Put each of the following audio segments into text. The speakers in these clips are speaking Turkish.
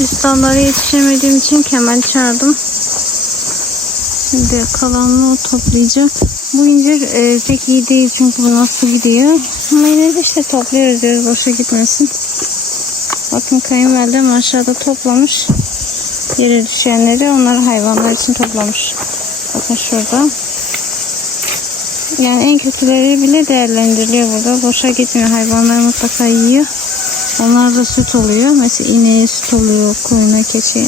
İstanlara yetişemediğim için Kemal çağırdım. Şimdi kalanını o toplayacak. Bu incir e, pek iyi değil çünkü bu nasıl gidiyor. Ama yine de işte topluyoruz diyoruz boşa gitmesin. Bakın kayınvalidem aşağıda toplamış. Yere düşenleri onları hayvanlar için toplamış. Bakın şurada. Yani en kötüleri bile değerlendiriliyor burada. Boşa gitmiyor. Hayvanlar mutlaka yiyor. Onlar da süt oluyor. Mesela ineğe süt oluyor, koyuna, keçiye.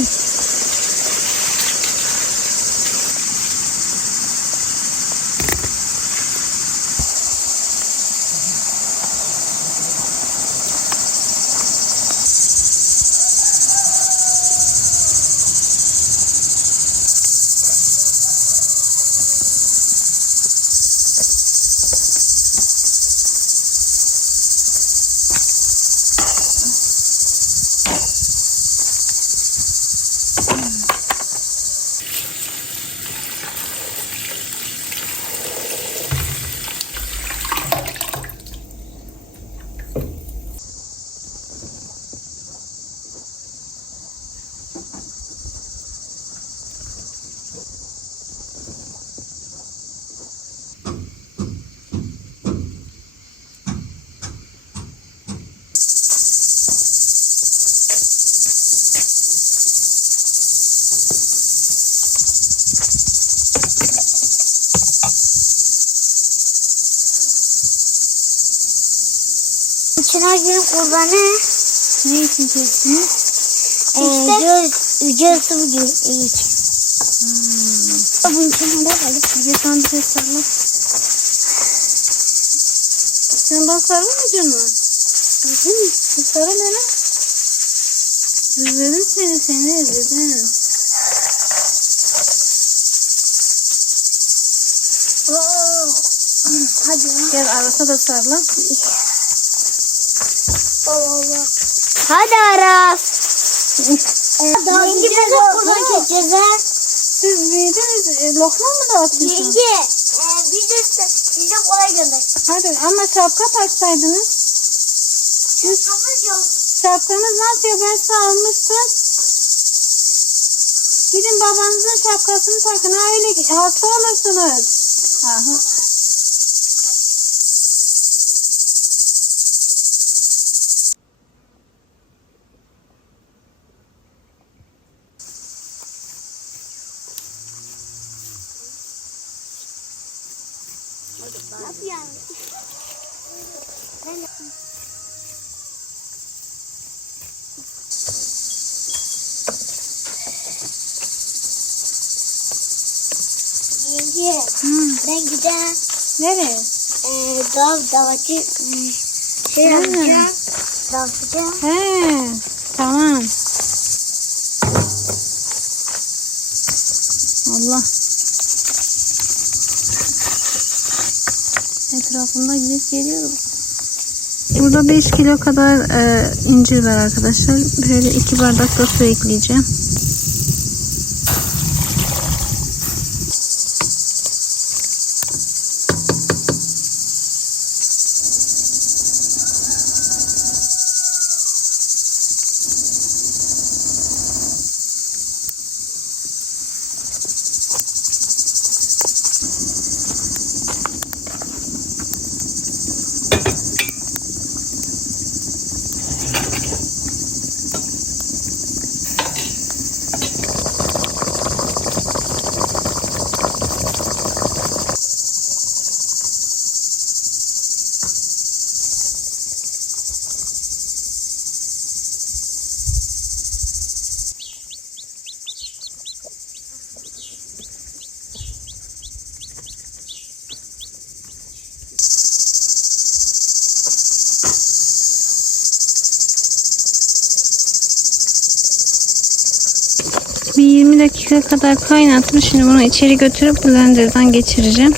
Çınar günün kurbanı. Ne için kestiniz? İşte. Göz, gözü bu gün. İyi. Bunun için de alıp Bir tane bir sarla. Sen bana sarılmayacaksın mı? Bir sarıl hele. Özledim seni, seni özledim. Hadi ya. Gel arasa da sarla. Hadi Aras. Daha yenge bize kurban keseceğiz ha. Siz büyüdünüz, e, lokma mı dağıtıyorsunuz? Yenge. E, biz de bize kolay gönder. Hadi ama şapka taksaydınız. Şapkamız yok. Şapkanız nasıl ya? Ben size almıştım. Gidin babanızın şapkasını takın. Ha öyle hasta olursunuz. Aha. Nasıl yani? Ece. Ben gideceğim. Nereye? Ee, dav davacı şey Hmm. yapacağım. Dağıtacağım. He, tamam. Allah. Etrafında gidip geliyor. Burada 5 kilo kadar e, incir var arkadaşlar. Böyle 2 bardak da su ekleyeceğim. Bir 20 dakika kadar kaynatmış. Şimdi bunu içeri götürüp blenderdan geçireceğim.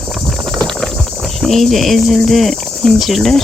Şu iyice ezildi incirler.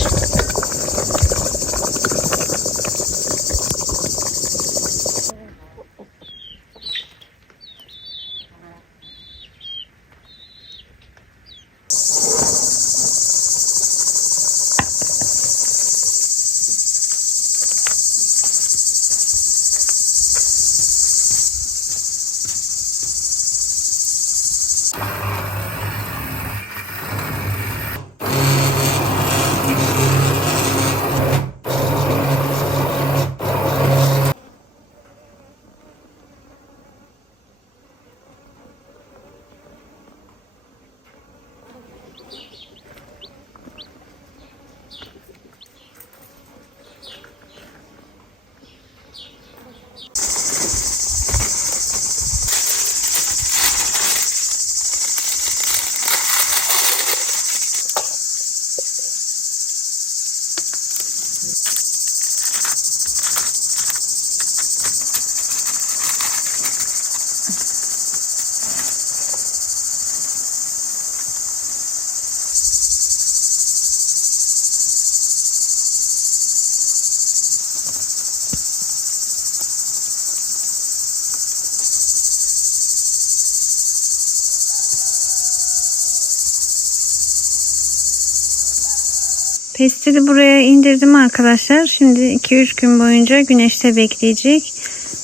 Pestili buraya indirdim arkadaşlar. Şimdi 2-3 gün boyunca güneşte bekleyecek.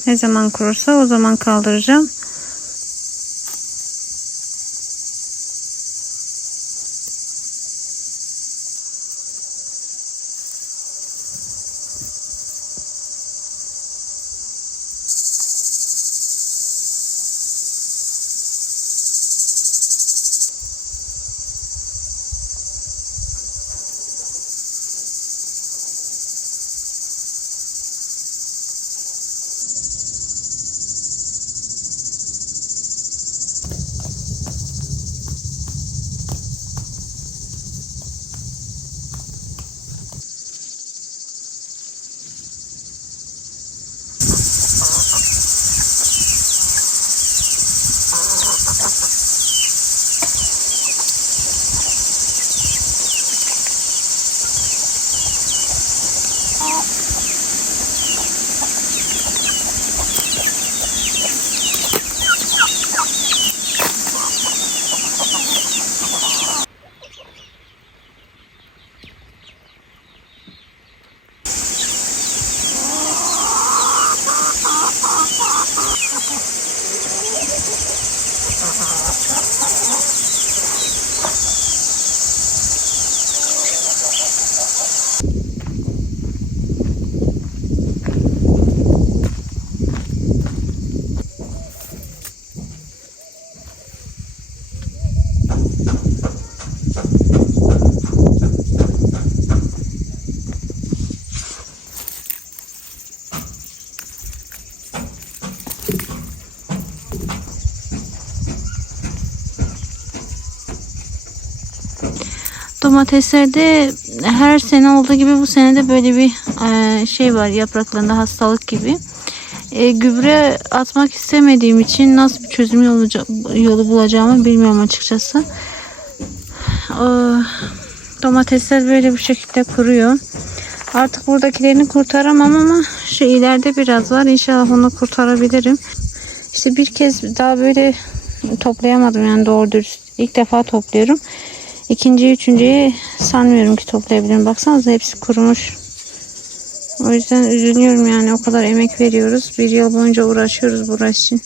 Ne zaman kurursa o zaman kaldıracağım. Domateslerde her sene olduğu gibi bu sene de böyle bir e, şey var yapraklarında hastalık gibi. E, gübre atmak istemediğim için nasıl bir çözüm yolu, yolu bulacağımı bilmiyorum açıkçası. E, domatesler böyle bu şekilde kuruyor. Artık buradakilerini kurtaramam ama şu ileride biraz var. İnşallah onu kurtarabilirim. İşte bir kez daha böyle toplayamadım yani doğru dürüst. İlk defa topluyorum. İkinci, üçüncüyü sanmıyorum ki toplayabilirim. Baksanıza hepsi kurumuş. O yüzden üzülüyorum yani o kadar emek veriyoruz. Bir yıl boyunca uğraşıyoruz bu uğraş için.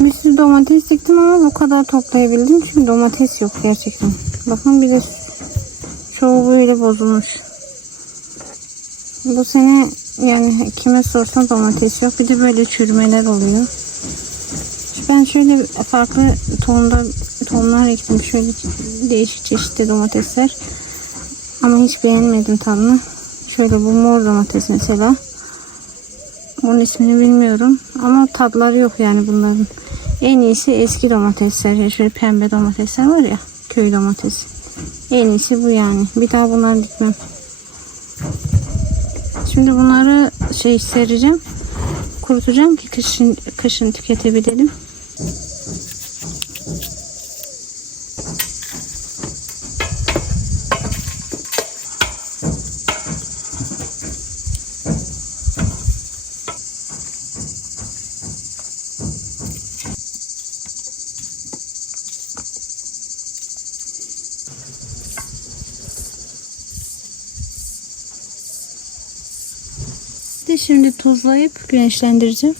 Bir sürü domates diktim ama bu kadar toplayabildim. Çünkü domates yok gerçekten. Bakın bir de çoğu böyle bozulmuş. Bu sene yani kime sorsan domates yok. Bir de böyle çürümeler oluyor. Ben şöyle farklı tonda tonlar ektim. Şöyle değişik çeşitli domatesler. Ama hiç beğenmedim tadını. Şöyle bu mor domates mesela. Bunun ismini bilmiyorum. Ama tatları yok yani bunların. En iyisi eski domatesler. Ya şöyle pembe domatesler var ya. Köy domatesi. En iyisi bu yani. Bir daha bunları dikmem. Şimdi bunları şey sereceğim. Kurutacağım ki kışın, kışın tüketebilelim. Şimdi tuzlayıp güneşlendireceğim.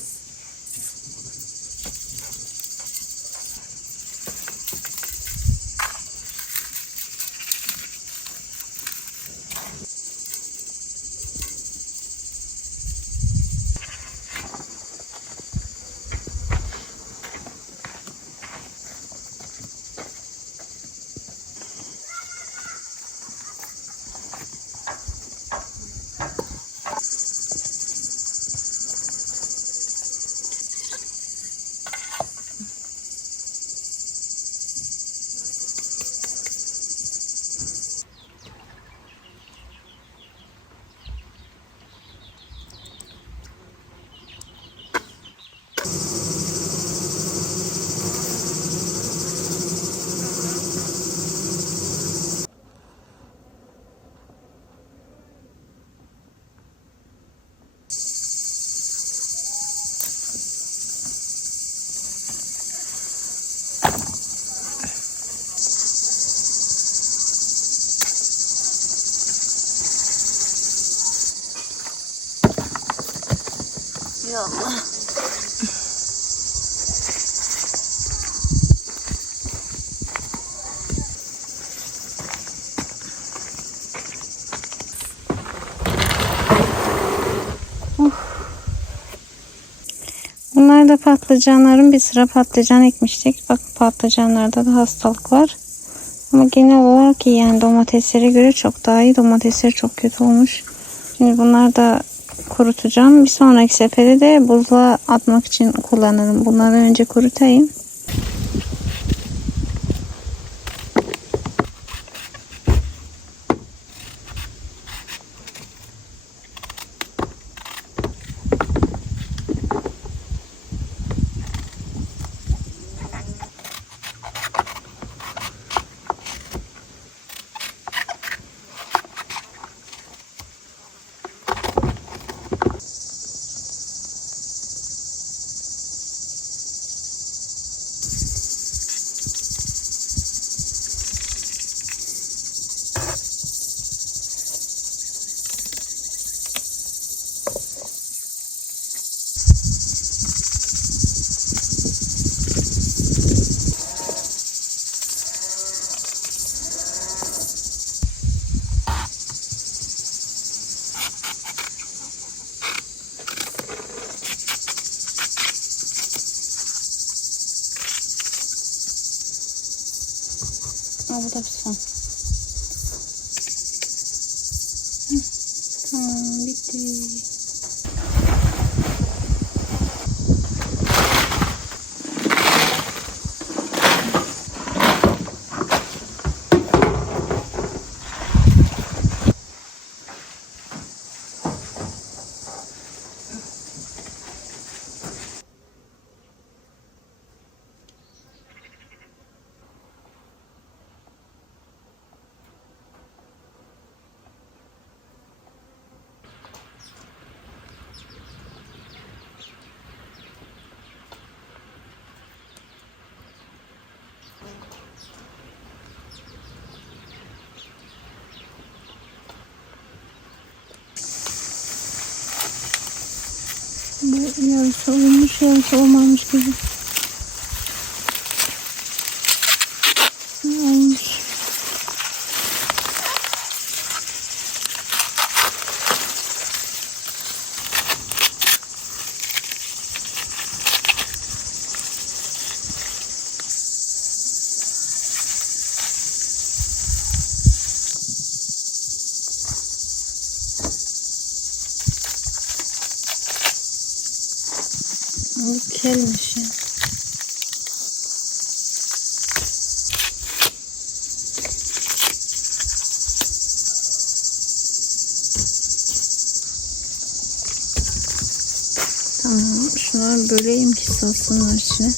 Bunlar da patlıcanların bir sıra patlıcan ekmiştik. Bak patlıcanlarda da hastalık var. Ama genel olarak iyi yani domateslere göre çok daha iyi. Domatesler çok kötü olmuş. Şimdi bunlar da kurutacağım. Bir sonraki sefere de buzluğa atmak için kullanırım. Bunları önce kurutayım. Bu yarısı olmuş yarısı olmamış gibi. Olmuş. Bu kelmiş ya. Tamam. Şunları böleyim ki sığsınlar içine.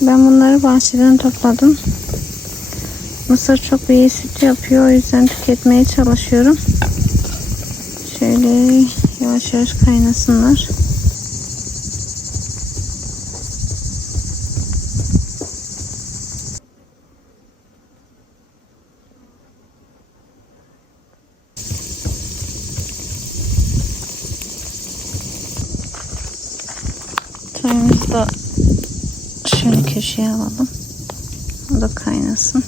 Ben bunları bahçeden topladım. Mısır çok iyi süt yapıyor. O yüzden tüketmeye çalışıyorum. Şöyle yavaş yavaş kaynasınlar. Da şöyle köşeye alalım. O da kaynasın.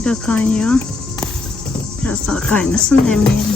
Suyu da kaynıyor. Biraz daha kaynasın demleyelim.